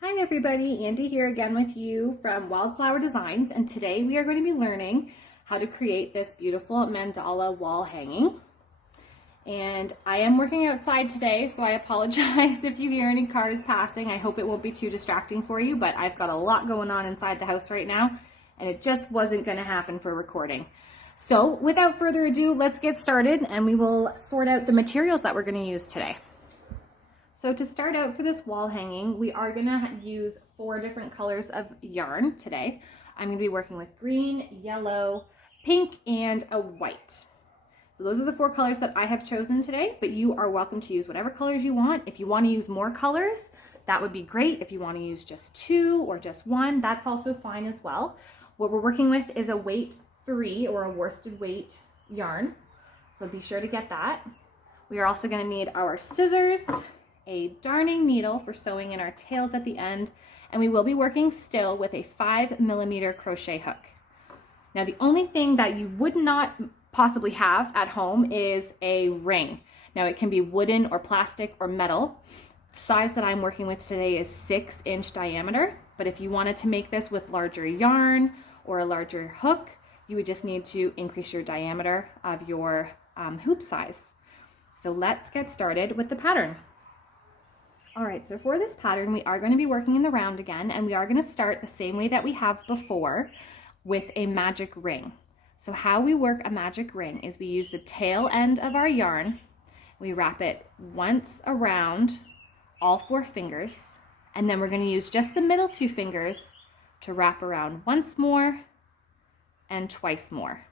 Hi everybody, Andy here again with you from Wildflower Designs, and today we are going to be learning how to create this beautiful mandala wall hanging. And I am working outside today, so I apologize if you hear any cars passing. I hope it won't be too distracting for you, but I've got a lot going on inside the house right now, and it just wasn't going to happen for recording. So without further ado, let's get started and we will sort out the materials that we're going to use today. So to start out for this wall hanging, we are gonna use 4 different colors of yarn today. I'm gonna be working with green, yellow, pink, and a white. So those are the 4 colors that I have chosen today, but you are welcome to use whatever colors you want. If you wanna use more colors, that would be great. If you wanna use just 2 or just 1, that's also fine as well. What we're working with is a weight 3 or a worsted weight yarn. So be sure to get that. We are also gonna need our scissors, a darning needle for sewing in our tails at the end, and we will be working still with a 5mm crochet hook. Now the only thing that you would not possibly have at home is a ring. Now it can be wooden or plastic or metal. The size that I'm working with today is 6-inch diameter, but if you wanted to make this with larger yarn or a larger hook, you would just need to increase your diameter of your hoop size. So let's get started with the pattern. All right, so for this pattern, we are going to be working in the round again, and we are going to start the same way that we have before with a magic ring. So how we work a magic ring is we use the tail end of our yarn, we wrap it once around all 4 fingers, and then we're going to use just the middle 2 fingers to wrap around once more and twice more.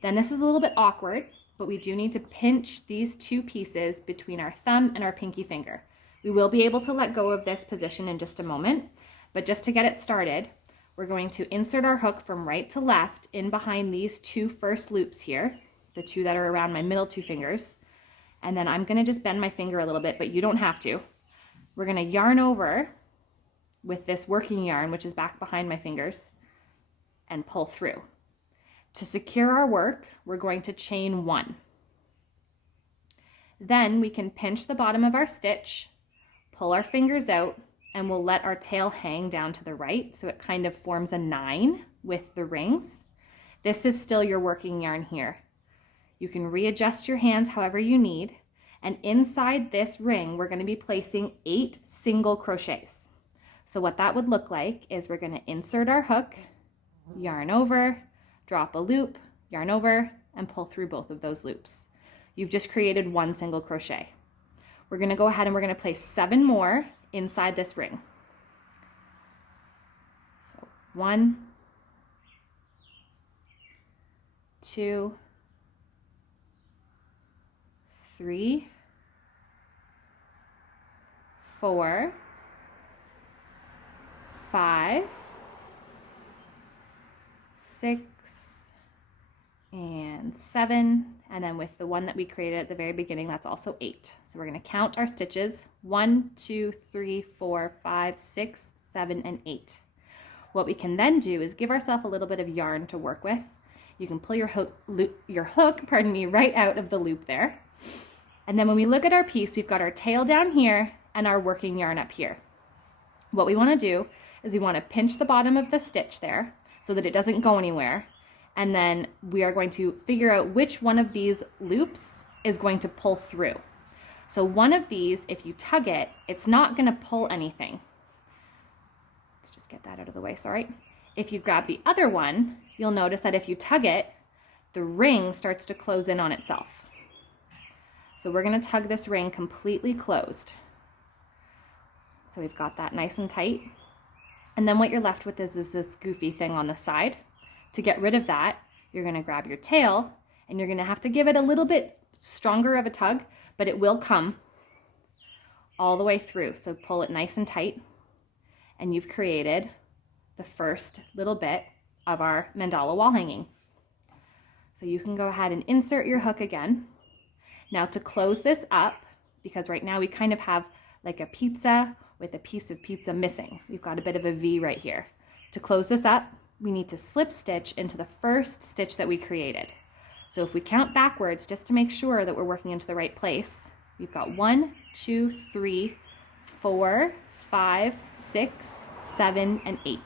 Then this is a little bit awkward, but we do need to pinch these 2 pieces between our thumb and our pinky finger. We will be able to let go of this position in just a moment, but just to get it started, we're going to insert our hook from right to left in behind these 2 first loops here, the 2 that are around my middle 2 fingers, and then I'm gonna just bend my finger a little bit, but you don't have to. We're gonna yarn over with this working yarn, which is back behind my fingers, and pull through. To secure our work, we're going to chain 1. Then we can pinch the bottom of our stitch, pull our fingers out, and we'll let our tail hang down to the right so it kind of forms a 9 with the rings. This is still your working yarn here. You can readjust your hands however you need, and inside this ring we're going to be placing 8 single crochets. So what that would look like is we're going to insert our hook, yarn over, drop a loop, yarn over, and pull through both of those loops. You've just created 1 single crochet. We're going to go ahead and we're going to place 7 more inside this ring. So 1, 2, 3, 4, 5, 6, and 7, and then with the one that we created at the very beginning, that's also 8. So we're going to count our stitches: 1, 2, 3, 4, 5, 6, 7, and 8. What we can then do is give ourselves a little bit of yarn to work with. You can pull your hook right out of the loop there. And then when we look at our piece, we've got our tail down here and our working yarn up here. What we want to do is we want to pinch the bottom of the stitch there so that it doesn't go anywhere. And then we are going to figure out which one of these loops is going to pull through. So one of these, if you tug it, it's not going to pull anything. Let's just get that out of the way, sorry. If you grab the other one, you'll notice that if you tug it, the ring starts to close in on itself. So we're going to tug this ring completely closed. So we've got that nice and tight. And then what you're left with is this goofy thing on the side. To get rid of that, you're going to grab your tail and you're going to have to give it a little bit stronger of a tug, but it will come all the way through. So pull it nice and tight, and you've created the first little bit of our mandala wall hanging. So you can go ahead and insert your hook again. Now to close this up, because right now we kind of have like a pizza with a piece of pizza missing. We've got a bit of a V right here. To close this up, we need to slip stitch into the first stitch that we created. So if we count backwards, just to make sure that we're working into the right place, we've got 1, 2, 3, 4, 5, 6, 7, and 8.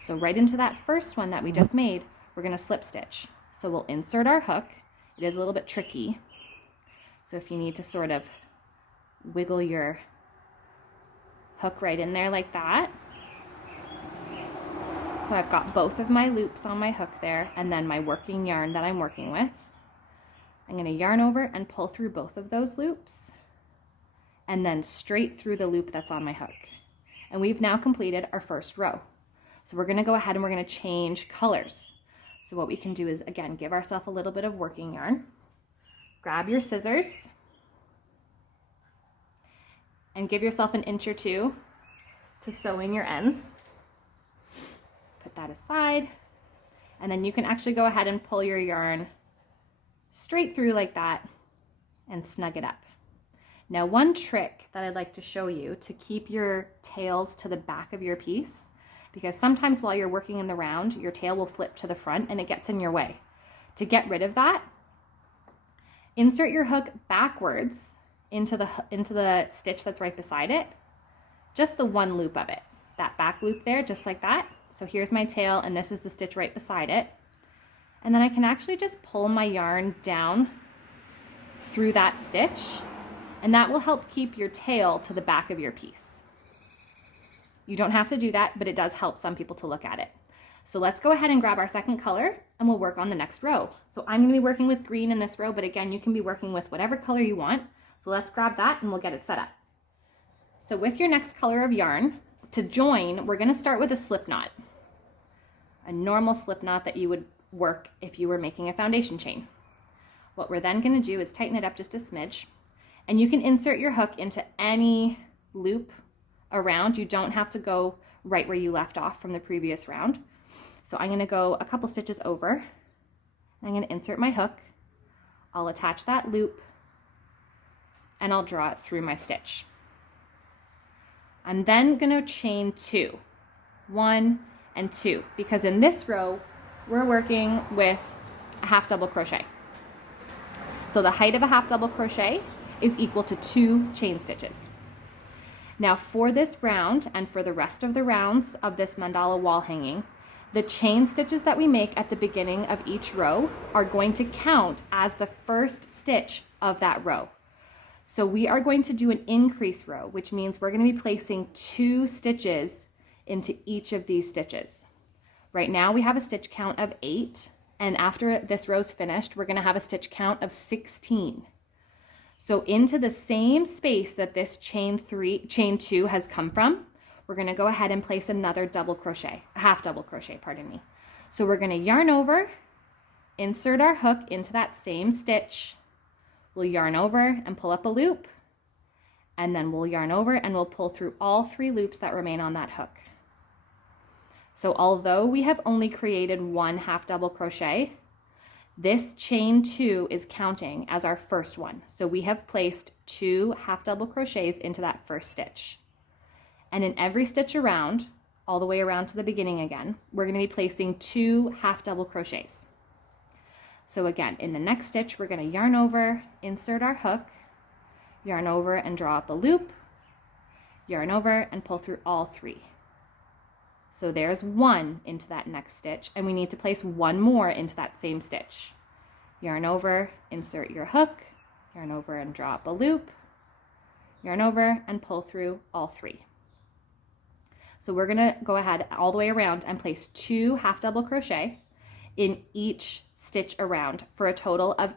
So right into that first one that we just made, we're going to slip stitch. So we'll insert our hook. It is a little bit tricky. So if you need to sort of wiggle your hook right in there like that. So I've got both of my loops on my hook there, and then my working yarn that I'm working with. I'm going to yarn over and pull through both of those loops, and then straight through the loop that's on my hook. And we've now completed our first row. So we're going to go ahead and we're going to change colors. So what we can do is, again, give ourselves a little bit of working yarn. Grab your scissors and give yourself an inch or two to sew in your ends. Put that aside, and then you can actually go ahead and pull your yarn straight through like that and snug it up. Now, one trick that I'd like to show you to keep your tails to the back of your piece, because sometimes while you're working in the round, your tail will flip to the front and it gets in your way. To get rid of that, insert your hook backwards into the stitch that's right beside it, just the one loop of it, that back loop there, just like that. So here's my tail, and this is the stitch right beside it. And then I can actually just pull my yarn down through that stitch, and that will help keep your tail to the back of your piece. You don't have to do that, but it does help some people to look at it. So let's go ahead and grab our second color, and we'll work on the next row. So I'm going to be working with green in this row, but again, you can be working with whatever color you want. So let's grab that and we'll get it set up. So with your next color of yarn, to join, we're going to start with a slip knot, a normal slip knot that you would work if you were making a foundation chain. What we're then going to do is tighten it up just a smidge, and you can insert your hook into any loop around. You don't have to go right where you left off from the previous round. So I'm going to go a couple stitches over, and I'm going to insert my hook. I'll attach that loop, and I'll draw it through my stitch. I'm then going to chain 2, 1 and 2, because in this row we're working with a half double crochet. So the height of a half double crochet is equal to 2 chain stitches. Now for this round and for the rest of the rounds of this mandala wall hanging, the chain stitches that we make at the beginning of each row are going to count as the first stitch of that row. So we are going to do an increase row, which means we're going to be placing 2 stitches into each of these stitches. Right now we have a stitch count of 8, and after this row's finished, we're going to have a stitch count of 16. So into the same space that this chain 2 has come from, we're going to go ahead and place another double crochet, a half double crochet, pardon me. So we're going to yarn over, insert our hook into that same stitch. We'll yarn over and pull up a loop, and then we'll yarn over and we'll pull through all 3 loops that remain on that hook. So although we have only created 1 half double crochet, this chain 2 is counting as our first one. So we have placed 2 half double crochets into that first stitch. And in every stitch around, all the way around to the beginning again, we're going to be placing 2 half double crochets. So again, in the next stitch, we're going to yarn over, insert our hook, yarn over and draw up a loop, yarn over and pull through all 3. So there's 1 into that next stitch, and we need to place 1 more into that same stitch. Yarn over, insert your hook, yarn over and draw up a loop, yarn over and pull through all 3. So we're going to go ahead all the way around and place 2 half double crochet in each stitch around for a total of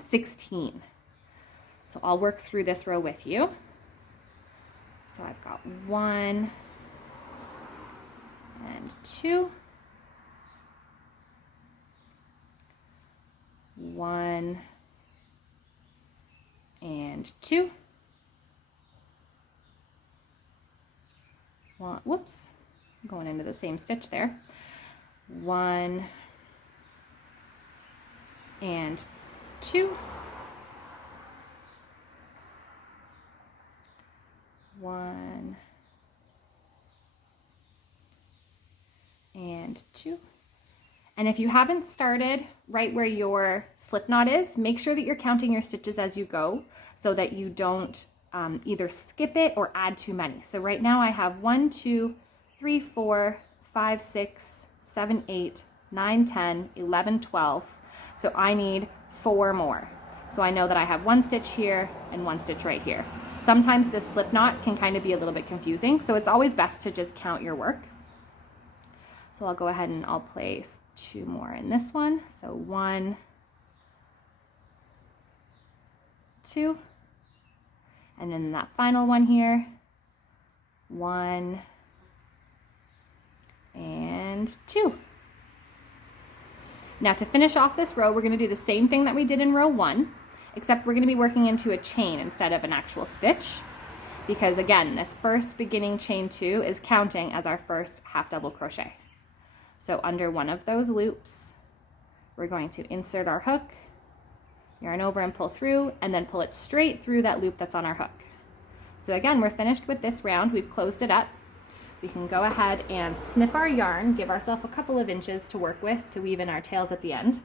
16. So I'll work through this row with you. So I've got 1 and 2, 1 and 2, whoops, I'm going into the same stitch there, 1 and 2, 1 and 2. And if you haven't started right where your slip knot is, make sure that you're counting your stitches as you go so that you don't either skip it or add too many. So right now I have 1, 2, 3, 4, 5, 6, 7, 8, 9, 10, 11, 12. So I need 4 more. So I know that I have 1 stitch here and 1 stitch right here. Sometimes this slip knot can kind of be a little bit confusing, so it's always best to just count your work. So I'll go ahead and I'll place 2 more in this one. So 1, 2, and then that final one here, 1 and 2. Now to finish off this row, we're going to do the same thing that we did in row 1, except we're going to be working into a chain instead of an actual stitch, because again, this first beginning chain 2 is counting as our first half double crochet. So under one of those loops, we're going to insert our hook, yarn over and pull through, and then pull it straight through that loop that's on our hook. So again, we're finished with this round. We've closed it up. We can go ahead and snip our yarn, give ourselves a couple of inches to work with to weave in our tails at the end.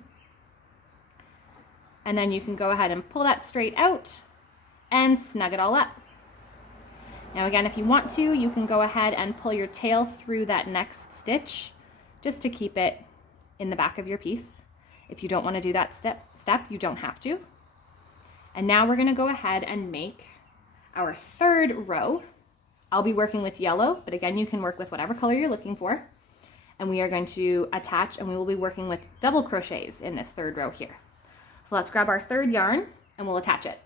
And then you can go ahead and pull that straight out and snug it all up. Now again, if you want to, you can go ahead and pull your tail through that next stitch just to keep it in the back of your piece. If you don't want to do that step, you don't have to. And now we're going to go ahead and make our third row. I'll be working with yellow, but again, you can work with whatever color you're looking for. And we are going to attach, and we will be working with double crochets in this third row here. So let's grab our third yarn and we'll attach it.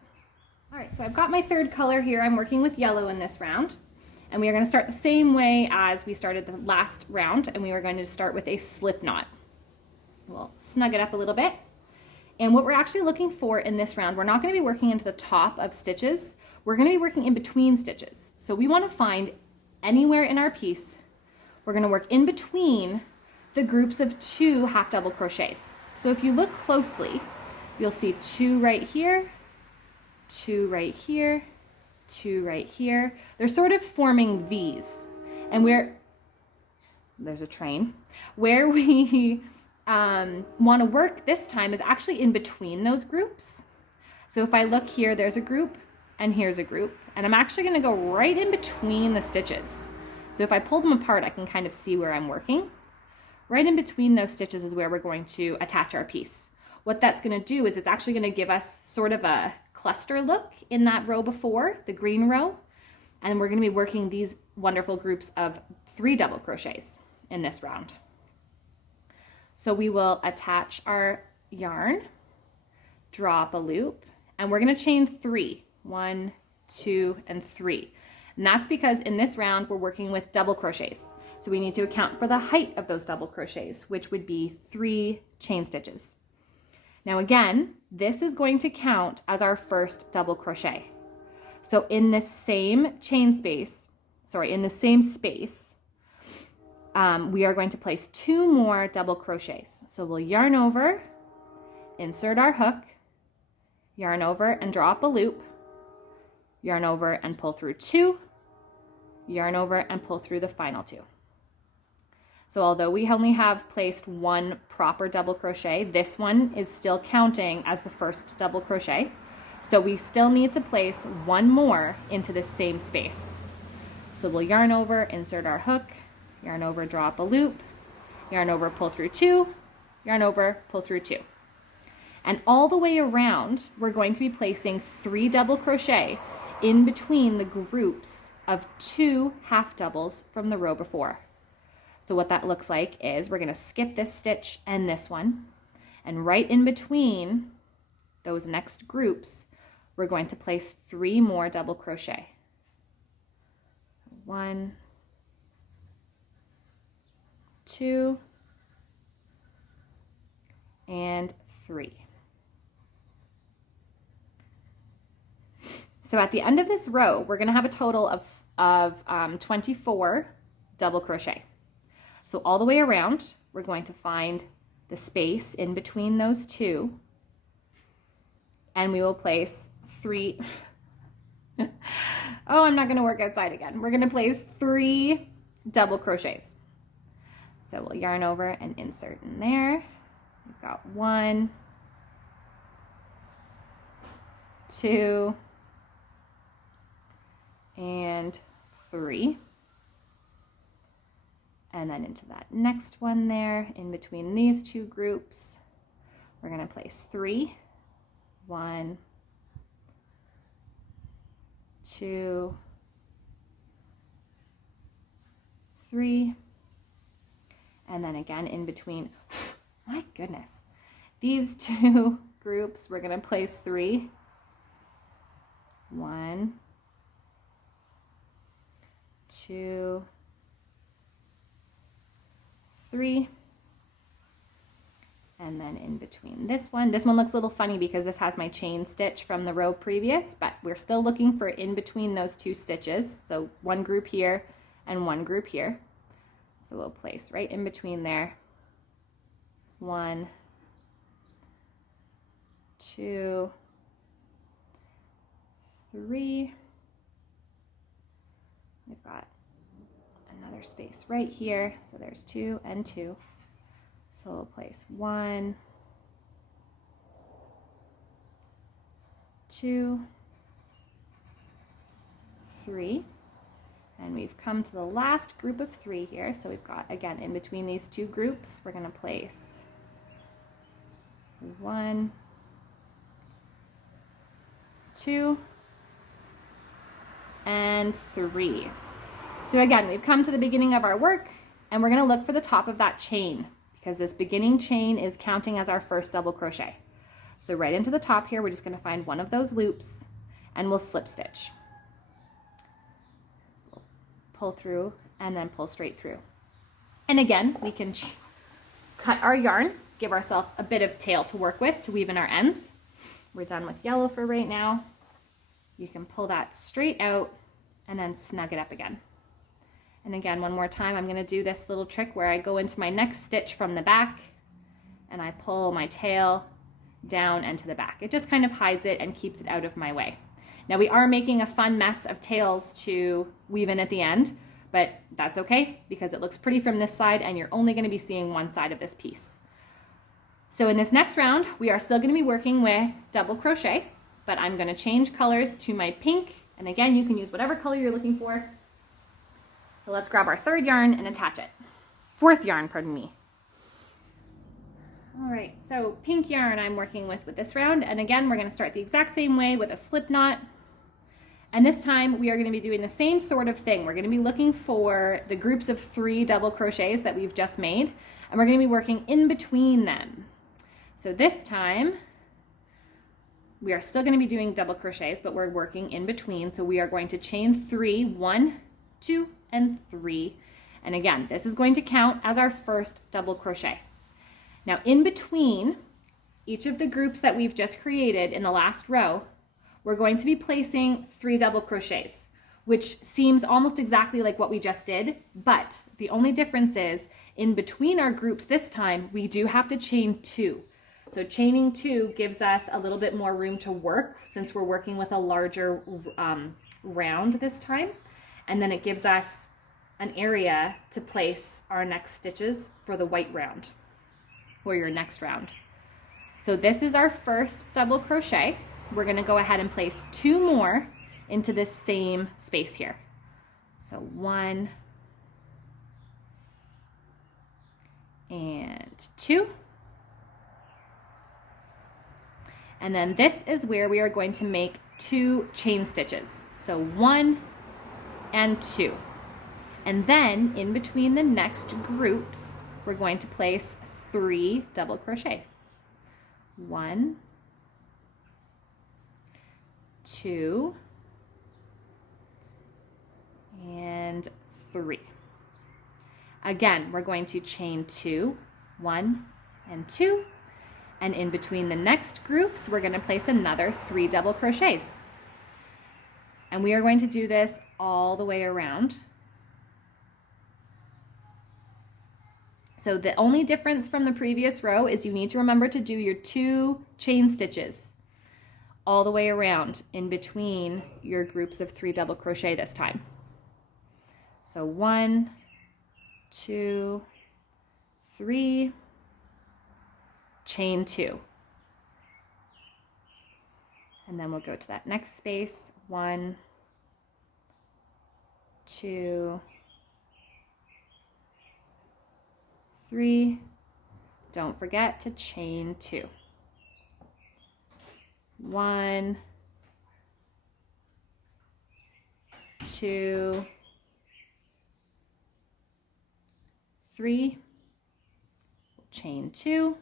All right, so I've got my third color here. I'm working with yellow in this round. And we are going to start the same way as we started the last round, and we are going to start with a slip knot. We'll snug it up a little bit. And what we're actually looking for in this round, we're not going to be working into the top of stitches. We're going to be working in between stitches. So we want to find anywhere in our piece, we're going to work in between the groups of 2 half double crochets. So if you look closely, you'll see 2 right here, 2 right here, 2 right here. They're sort of forming V's. And there's a train. Where we want to work this time is actually in between those groups. So if I look here, there's a group and here's a group, and I'm actually going to go right in between the stitches. So if I pull them apart, I can kind of see where I'm working. Right in between those stitches is where we're going to attach our piece. What that's going to do is it's actually going to give us sort of a cluster look in that row before, the green row, and we're going to be working these wonderful groups of 3 double crochets in this round. So we will attach our yarn, drop a loop, and we're going to chain 3. 1, 2, and 3. And that's because in this round we're working with double crochets. So we need to account for the height of those double crochets, which would be 3 chain stitches. Now again, this is going to count as our first double crochet. So in this same space, we are going to place 2 more double crochets. So we'll yarn over, insert our hook, yarn over and drop a loop, yarn over and pull through 2, yarn over and pull through the final 2. So although we only have placed 1 proper double crochet, this one is still counting as the first double crochet. So we still need to place 1 more into this same space. So we'll yarn over, insert our hook, yarn over, drop a loop, yarn over, pull through 2, yarn over, pull through 2. And all the way around, we're going to be placing 3 double crochet in between the groups of 2 half doubles from the row before. So what that looks like is we're going to skip this stitch and this one, and right in between those next groups, we're going to place 3 more double crochet. 1, 2, and 3. So at the end of this row, we're going to have a total of 24 double crochet. So all the way around, we're going to find the space in between those 2, and we will place 3. Oh, I'm not going to work outside again. We're going to place 3 double crochets. So we'll yarn over and insert in there. We've got 1, 2, and 3. And then into that next one there, in between these two groups, we're going to place 3, 1, 2, 3, and then again in between, my goodness, these two groups, we're going to place 3, 1, 2, 3, and then in between this one looks a little funny because this has my chain stitch from the row previous, but we're still looking for in between those two stitches. So one group here and one group here. So we'll place right in between there. 1, 2, 3. We've got another space right here. So there's 2 and 2. So we'll place 1, 2, 3. And we've come to the last group of 3 here. So we've got, again, in between these two groups, we're going to place 1, 2, and 3. So again, we've come to the beginning of our work, and we're going to look for the top of that chain because this beginning chain is counting as our first double crochet. So right into the top here, we're just going to find one of those loops and we'll slip stitch. Pull through and then pull straight through. And again, we can cut our yarn, give ourselves a bit of tail to work with to weave in our ends. We're done with yellow for right now. You can pull that straight out and then snug it up again. And again, one more time, I'm going to do this little trick where I go into my next stitch from the back and I pull my tail down and to the back. It just kind of hides it and keeps it out of my way. Now we are making a fun mess of tails to weave in at the end, but that's okay because it looks pretty from this side and you're only going to be seeing one side of this piece. So in this next round, we are still going to be working with double crochet, but I'm going to change colors to my pink. And again, you can use whatever color you're looking for. So let's grab our third yarn and attach it. Fourth yarn, pardon me. All right, so pink yarn I'm working with this round. And again, we're going to start the exact same way with a slip knot. And this time we are going to be doing the same sort of thing. We're going to be looking for the groups of 3 double crochets that we've just made, and we're going to be working in between them. So this time we are still going to be doing double crochets, but we're working in between. So we are going to chain 3, 1, 2, and 3. And again, this is going to count as our first double crochet. Now in between each of the groups that we've just created in the last row, we're going to be placing 3 double crochets, which seems almost exactly like what we just did, but the only difference is in between our groups this time, we do have to chain 2. So chaining 2 gives us a little bit more room to work since we're working with a larger round this time. And then it gives us an area to place our next stitches for the white round or your next round. So this is our first double crochet. We're going to go ahead and place 2 more into this same space here. So 1 and 2. And then this is where we are going to make 2 chain stitches. So 1 and 2. And then in between the next groups, we're going to place 3 double crochet. 1, 2, and 3. Again, we're going to chain 2, 1 and 2, and in between the next groups, we're going to place another 3 double crochets. And we are going to do this all the way around. So the only difference from the previous row is you need to remember to do your 2 chain stitches all the way around in between your groups of 3 double crochet this time. So 1, 2, 3, chain 2. And then we'll go to that next space, 1, 2, 3. Don't forget to chain 2. 1, 2, 3. Chain 2.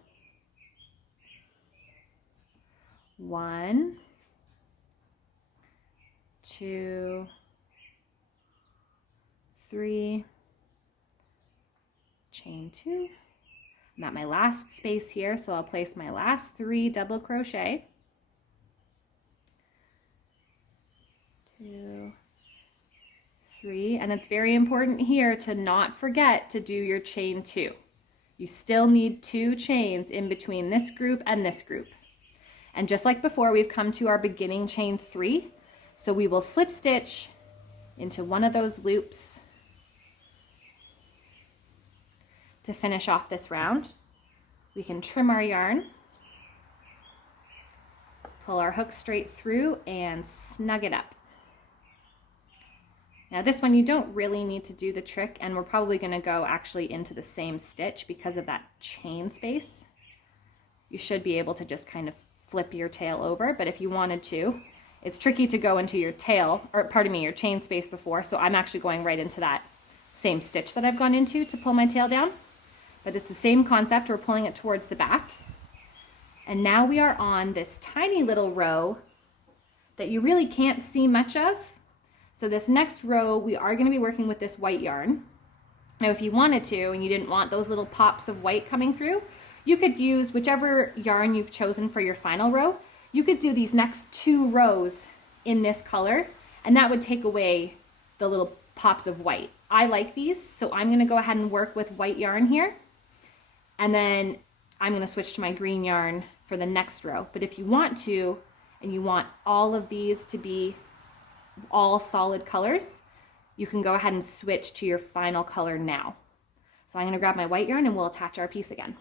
1, 2, 3. Chain 2. I'm at my last space here, so I'll place my last 3 double crochet. 2, 3, and it's very important here to not forget to do your chain 2. You still need 2 chains in between this group and this group. And just like before, we've come to our beginning chain 3, so we will slip stitch into one of those loops to finish off this round. We can trim our yarn, pull our hook straight through, and snug it up. Now this one you don't really need to do the trick, and we're probably going to go actually into the same stitch because of that chain space. You should be able to just kind of flip your tail over, but if you wanted to, it's tricky to go into your tail, or pardon me, your chain space before, so I'm actually going right into that same stitch that I've gone into to pull my tail down. But it's the same concept, we're pulling it towards the back. And now we are on this tiny little row that you really can't see much of. So this next row, we are going to be working with this white yarn. Now if you wanted to, and you didn't want those little pops of white coming through, you could use whichever yarn you've chosen for your final row. You could do these next 2 rows in this color, and that would take away the little pops of white. I like these, so I'm going to go ahead and work with white yarn here. And then I'm going to switch to my green yarn for the next row. But if you want to, and you want all of these to be all solid colors, you can go ahead and switch to your final color now. So I'm going to grab my white yarn and we'll attach our piece again.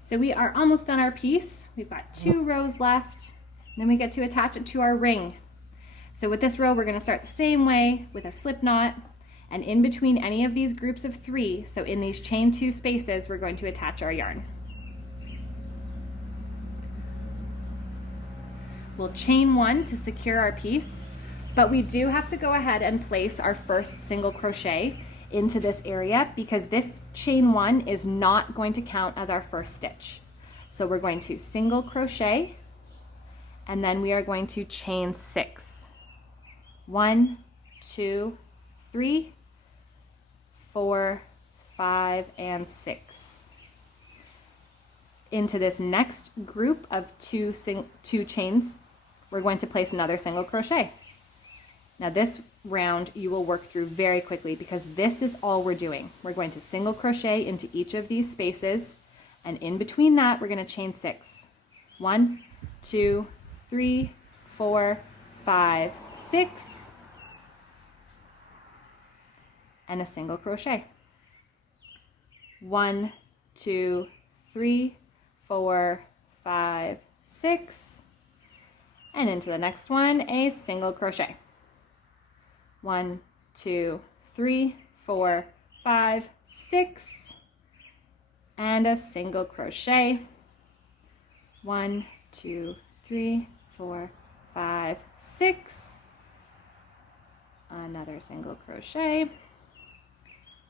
So we are almost done our piece. We've got 2 rows left, and then we get to attach it to our ring. So with this row, we're going to start the same way with a slip knot. And in between any of these groups of 3, so in these chain 2 spaces, we're going to attach our yarn. We'll chain 1 to secure our piece, but we do have to go ahead and place our first single crochet into this area because this chain 1 is not going to count as our first stitch. So we're going to single crochet, and then we are going to chain 6. 1, 2, 3, 4, 5, and 6. Into this next group of 2 chains, we're going to place another single crochet. Now this round you will work through very quickly because this is all we're doing. We're going to single crochet into each of these spaces, and in between that we're going to chain 6. 1, 2, 3, 4, 5, 6. And a single crochet. 1, 2, 3, 4, 5, 6, and into the next one, a single crochet. 1, 2, 3, 4, 5, 6, and a single crochet. 1, 2, 3, 4, 5, 6, another single crochet.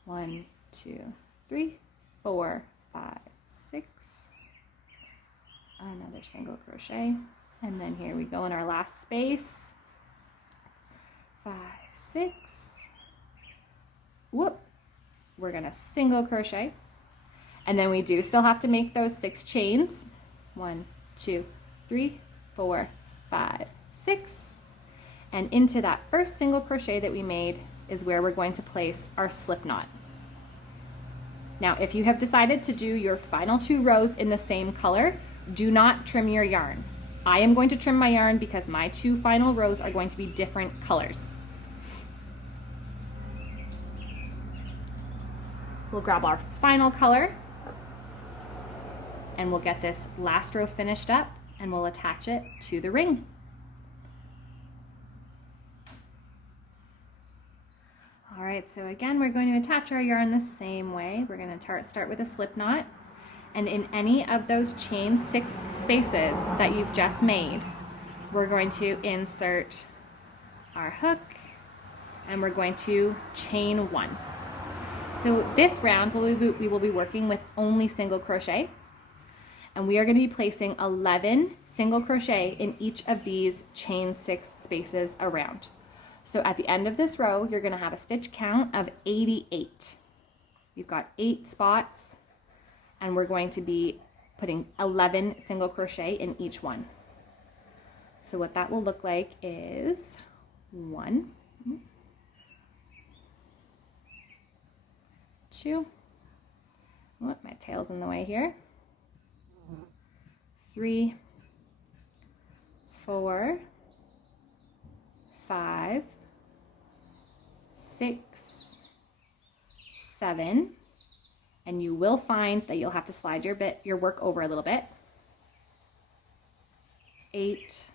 1, 2, 3, 4, 5, 6, another single crochet, and then here we go in our last space. 5, 6. Whoop. We're gonna single crochet, and then we do still have to make those 6 chains. 1, 2, 3, 4, 5, 6, and into that first single crochet that we made is where we're going to place our slip knot. Now, if you have decided to do your final 2 rows in the same color, do not trim your yarn. I am going to trim my yarn because my 2 final rows are going to be different colors. We'll grab our final color and we'll get this last row finished up and we'll attach it to the ring. right, so again, we're going to attach our yarn the same way. We're going to start with a slip knot, and in any of those chain 6 spaces that you've just made, we're going to insert our hook, and we're going to chain 1. So this round we will be working with only single crochet, and we are going to be placing 11 single crochet in each of these chain 6 spaces around. So at the end of this row, you're going to have a stitch count of 88. You've got 8 spots, and we're going to be putting 11 single crochet in each one. So what that will look like is 1, 2, oh, my tail's in the way here, 3, 4, 5, 6, 7, and you will find that you'll have to slide your work over a little bit. 8,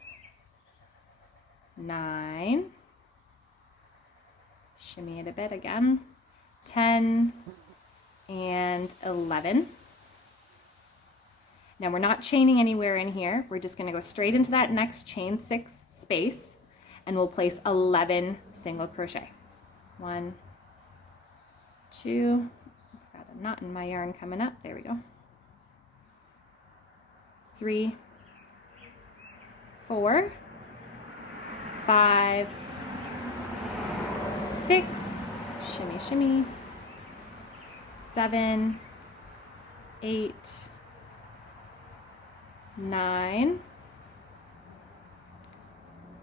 9, shimmy it a bit again, 10, and 11. Now we're not chaining anywhere in here. We're just going to go straight into that next chain 6 space, and we'll place 11 single crochet. 1, 2, I've got a knot in my yarn coming up. There we go. 3, 4, 5, 6, shimmy, shimmy, 7, 8, 9,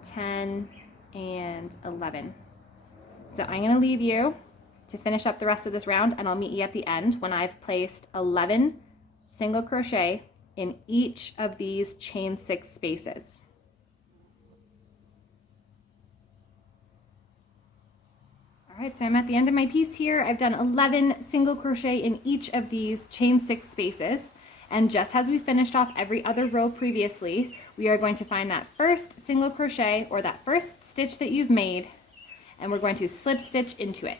10, and 11. So I'm going to leave you to finish up the rest of this round, and I'll meet you at the end when I've placed 11 single crochet in each of these chain 6 spaces. All right, so I'm at the end of my piece here. I've done 11 single crochet in each of these chain 6 spaces. And just as we finished off every other row previously, we are going to find that first single crochet or that first stitch that you've made, and we're going to slip stitch into it.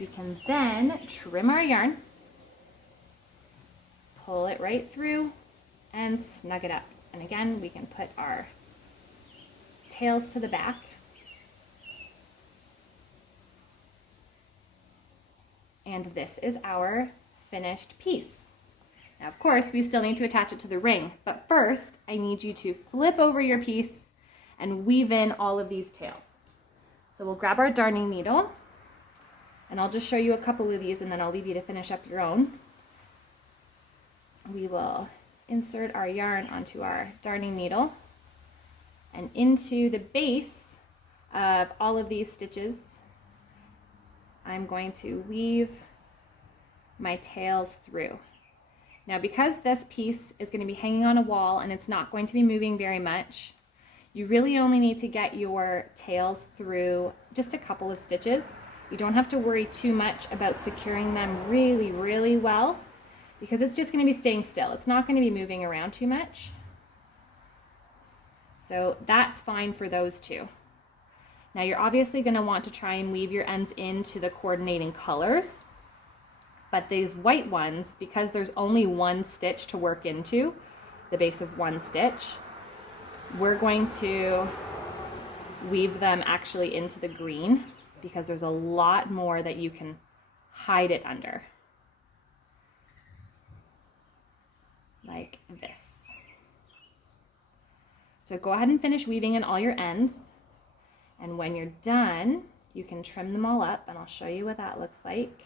We can then trim our yarn, pull it right through, and snug it up. And again, we can put our tails to the back. And this is our finished piece. Now, of course, we still need to attach it to the ring, but first I need you to flip over your piece and weave in all of these tails. So we'll grab our darning needle, and I'll just show you a couple of these and then I'll leave you to finish up your own. We will insert our yarn onto our darning needle, and into the base of all of these stitches, I'm going to weave my tails through. Now, because this piece is going to be hanging on a wall and it's not going to be moving very much, you really only need to get your tails through just a couple of stitches. You don't have to worry too much about securing them really, really well, because it's just going to be staying still. It's not going to be moving around too much. So that's fine for those two. Now you're obviously going to want to try and weave your ends into the coordinating colors. But these white ones, because there's only one stitch to work into, the base of one stitch, we're going to weave them actually into the green, because there's a lot more that you can hide it under. Like this. So go ahead and finish weaving in all your ends. And when you're done, you can trim them all up, and I'll show you what that looks like.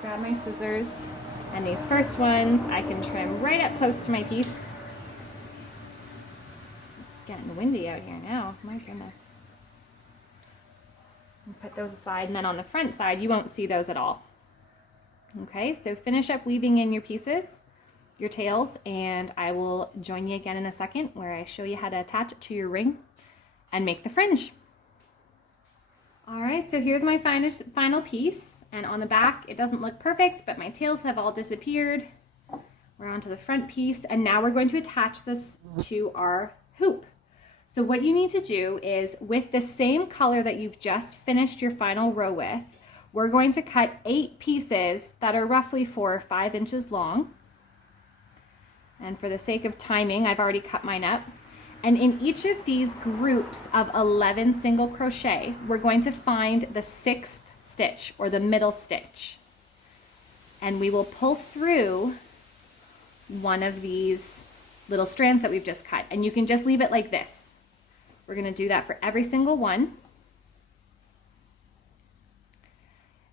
Grab my scissors, and these first ones I can trim right up close to my piece. It's getting windy out here now, my goodness. And put those aside, and then on the front side you won't see those at all. Okay, so finish up weaving in your pieces, your tails, and I will join you again in a second where I show you how to attach it to your ring and make the fringe. All right, so here's my final piece. And on the back, it doesn't look perfect, but my tails have all disappeared. We're onto the front piece, and now we're going to attach this to our hoop. So what you need to do is, with the same color that you've just finished your final row with, we're going to cut 8 pieces that are roughly 4 or 5 inches long. And for the sake of timing, I've already cut mine up. And in each of these groups of 11 single crochet, we're going to find the 6th stitch, or the middle stitch. And we will pull through one of these little strands that we've just cut. And you can just leave it like this. We're going to do that for every single one.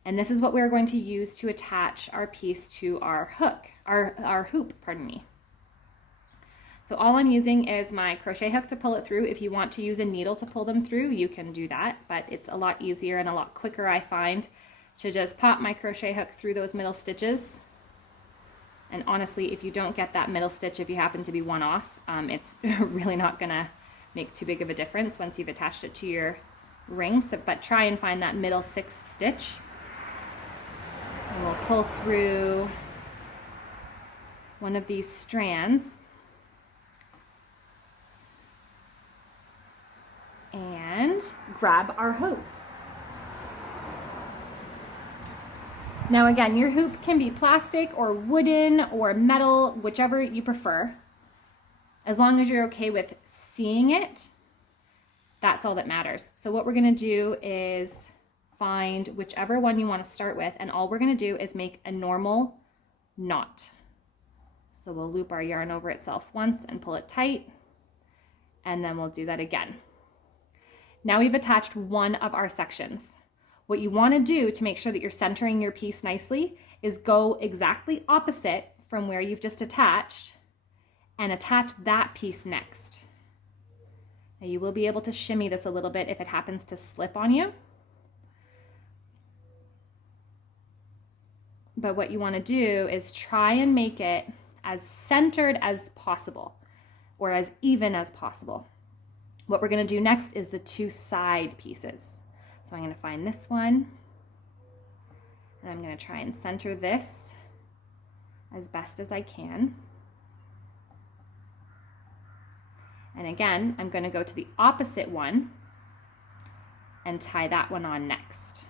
And this is what we're going to use to attach our piece to our hook, our hoop, pardon me. So all I'm using is my crochet hook to pull it through. If you want to use a needle to pull them through, you can do that, but it's a lot easier and a lot quicker, I find, to just pop my crochet hook through those middle stitches. And honestly, if you don't get that middle stitch, if you happen to be one off, it's really not gonna make too big of a difference once you've attached it to your ring. So, but try and find that middle 6th stitch. And we'll pull through one of these strands. And grab our hoop. Now again, your hoop can be plastic or wooden or metal, whichever you prefer. As long as you're okay with seeing it, that's all that matters. So what we're gonna do is find whichever one you want to start with, and all we're gonna do is make a normal knot. So we'll loop our yarn over itself once and pull it tight, and then we'll do that again. Now we've attached one of our sections. What you want to do to make sure that you're centering your piece nicely is go exactly opposite from where you've just attached and attach that piece next. Now you will be able to shimmy this a little bit if it happens to slip on you. But what you want to do is try and make it as centered as possible, or as even as possible. What we're going to do next is the 2 side pieces. So I'm going to find this one, and I'm going to try and center this as best as I can. And again, I'm going to go to the opposite one and tie that one on next.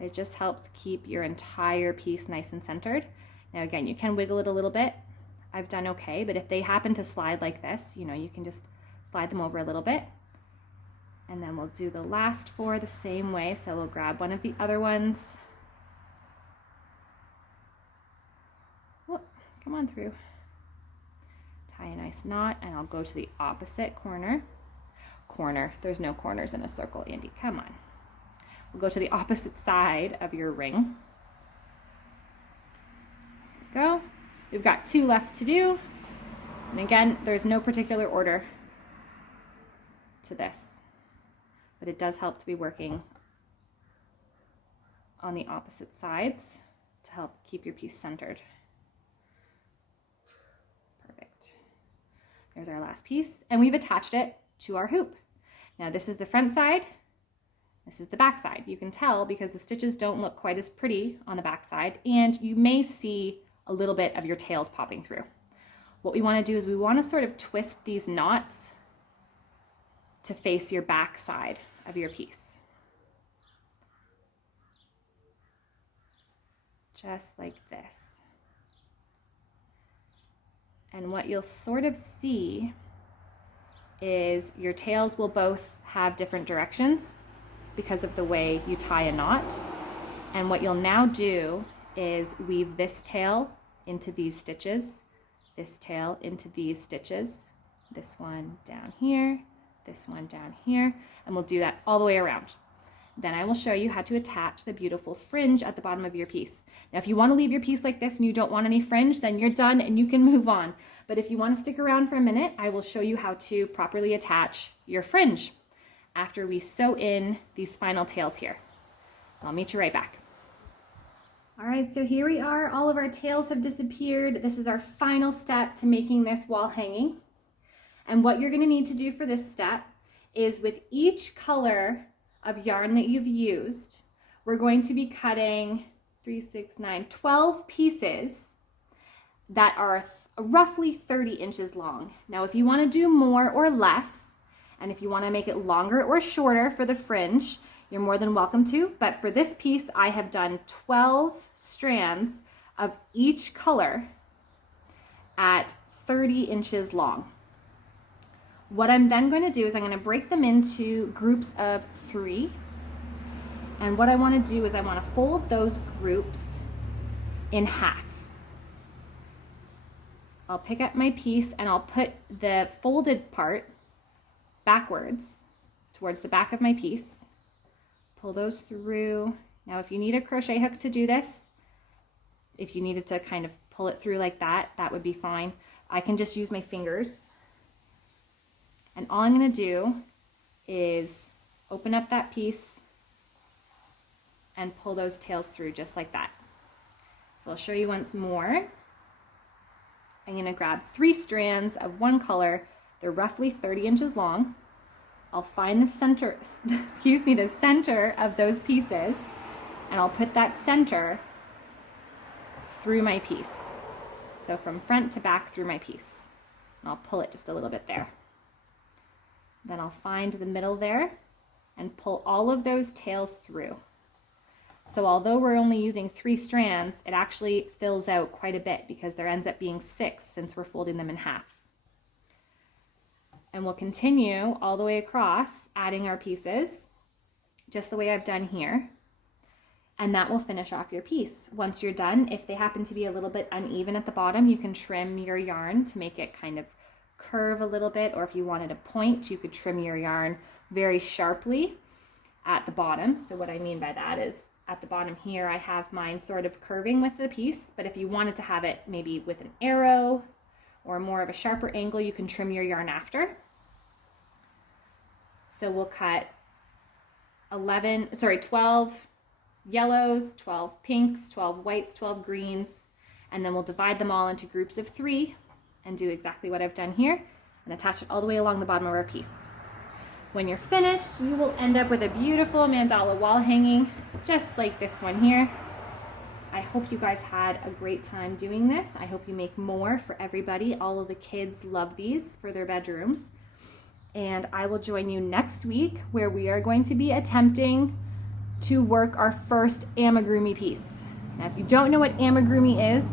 It just helps keep your entire piece nice and centered. Now again, you can wiggle it a little bit. I've done okay, but if they happen to slide like this, you know, you can just slide them over a little bit. And then we'll do the last 4 the same way. So we'll grab one of the other ones. Oh, come on through. Tie a nice knot, and I'll go to the opposite corner. There's no corners in a circle, Andy, come on. We'll go to the opposite side of your ring. Go. We've got 2 left to do. And again, there's no particular order to this, but it does help to be working on the opposite sides to help keep your piece centered. Perfect. There's our last piece, and we've attached it to our hoop. Now this is the front side, this is the back side. You can tell because the stitches don't look quite as pretty on the back side, and you may see a little bit of your tails popping through. What we want to do is we want to sort of twist these knots to face your back side of your piece. Just like this. And what you'll sort of see is your tails will both have different directions because of the way you tie a knot. And what you'll now do is weave this tail into these stitches, this tail into these stitches, this one down here, this one down here, and we'll do that all the way around. Then I will show you how to attach the beautiful fringe at the bottom of your piece. Now, if you want to leave your piece like this and you don't want any fringe, then you're done and you can move on. But if you want to stick around for a minute, I will show you how to properly attach your fringe after we sew in these final tails here. So I'll meet you right back. All right, so here we are. All of our tails have disappeared. This is our final step to making this wall hanging. And what you're going to need to do for this step is with each color of yarn that you've used, we're going to be cutting 3, 6, 9, 12 pieces that are roughly 30 inches long. Now, if you want to do more or less, and if you want to make it longer or shorter for the fringe, you're more than welcome to. But for this piece, I have done 12 strands of each color at 30 inches long. What I'm then going to do is I'm going to break them into groups of 3. And what I want to do is I want to fold those groups in half. I'll pick up my piece and I'll put the folded part backwards towards the back of my piece. Pull those through. Now, if you need a crochet hook to do this, if you needed to kind of pull it through like that, that would be fine. I can just use my fingers. And all I'm going to do is open up that piece and pull those tails through just like that. So I'll show you once more. I'm going to grab 3 strands of one color. They're roughly 30 inches long. I'll find the center, the center of those pieces, and I'll put that center through my piece. So from front to back through my piece. And I'll pull it just a little bit there. Then I'll find the middle there and pull all of those tails through. So although we're only using 3 strands, it actually fills out quite a bit because there ends up being 6 since we're folding them in half. And we'll continue all the way across, adding our pieces, just the way I've done here. And that will finish off your piece. Once you're done, if they happen to be a little bit uneven at the bottom, you can trim your yarn to make it kind of curve a little bit, or if you wanted a point, you could trim your yarn very sharply at the bottom. So what I mean by that is at the bottom here, I have mine sort of curving with the piece, but if you wanted to have it maybe with an arrow or more of a sharper angle, you can trim your yarn after. So we'll cut 12 yellows, 12 pinks, 12 whites, 12 greens, and then we'll divide them all into groups of 3 and do exactly what I've done here and attach it all the way along the bottom of our piece. When you're finished, you will end up with a beautiful mandala wall hanging, just like this one here. I hope you guys had a great time doing this. I hope you make more for everybody. All of the kids love these for their bedrooms. And I will join you next week where we are going to be attempting to work our first amigurumi piece. Now, if you don't know what amigurumi is,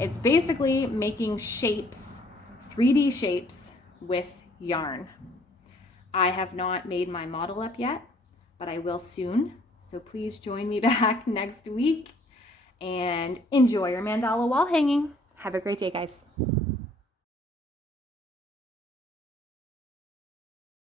it's basically making shapes, 3D shapes with yarn. I have not made my model up yet, but I will soon. So please join me back next week and enjoy your mandala wall hanging. Have a great day, guys.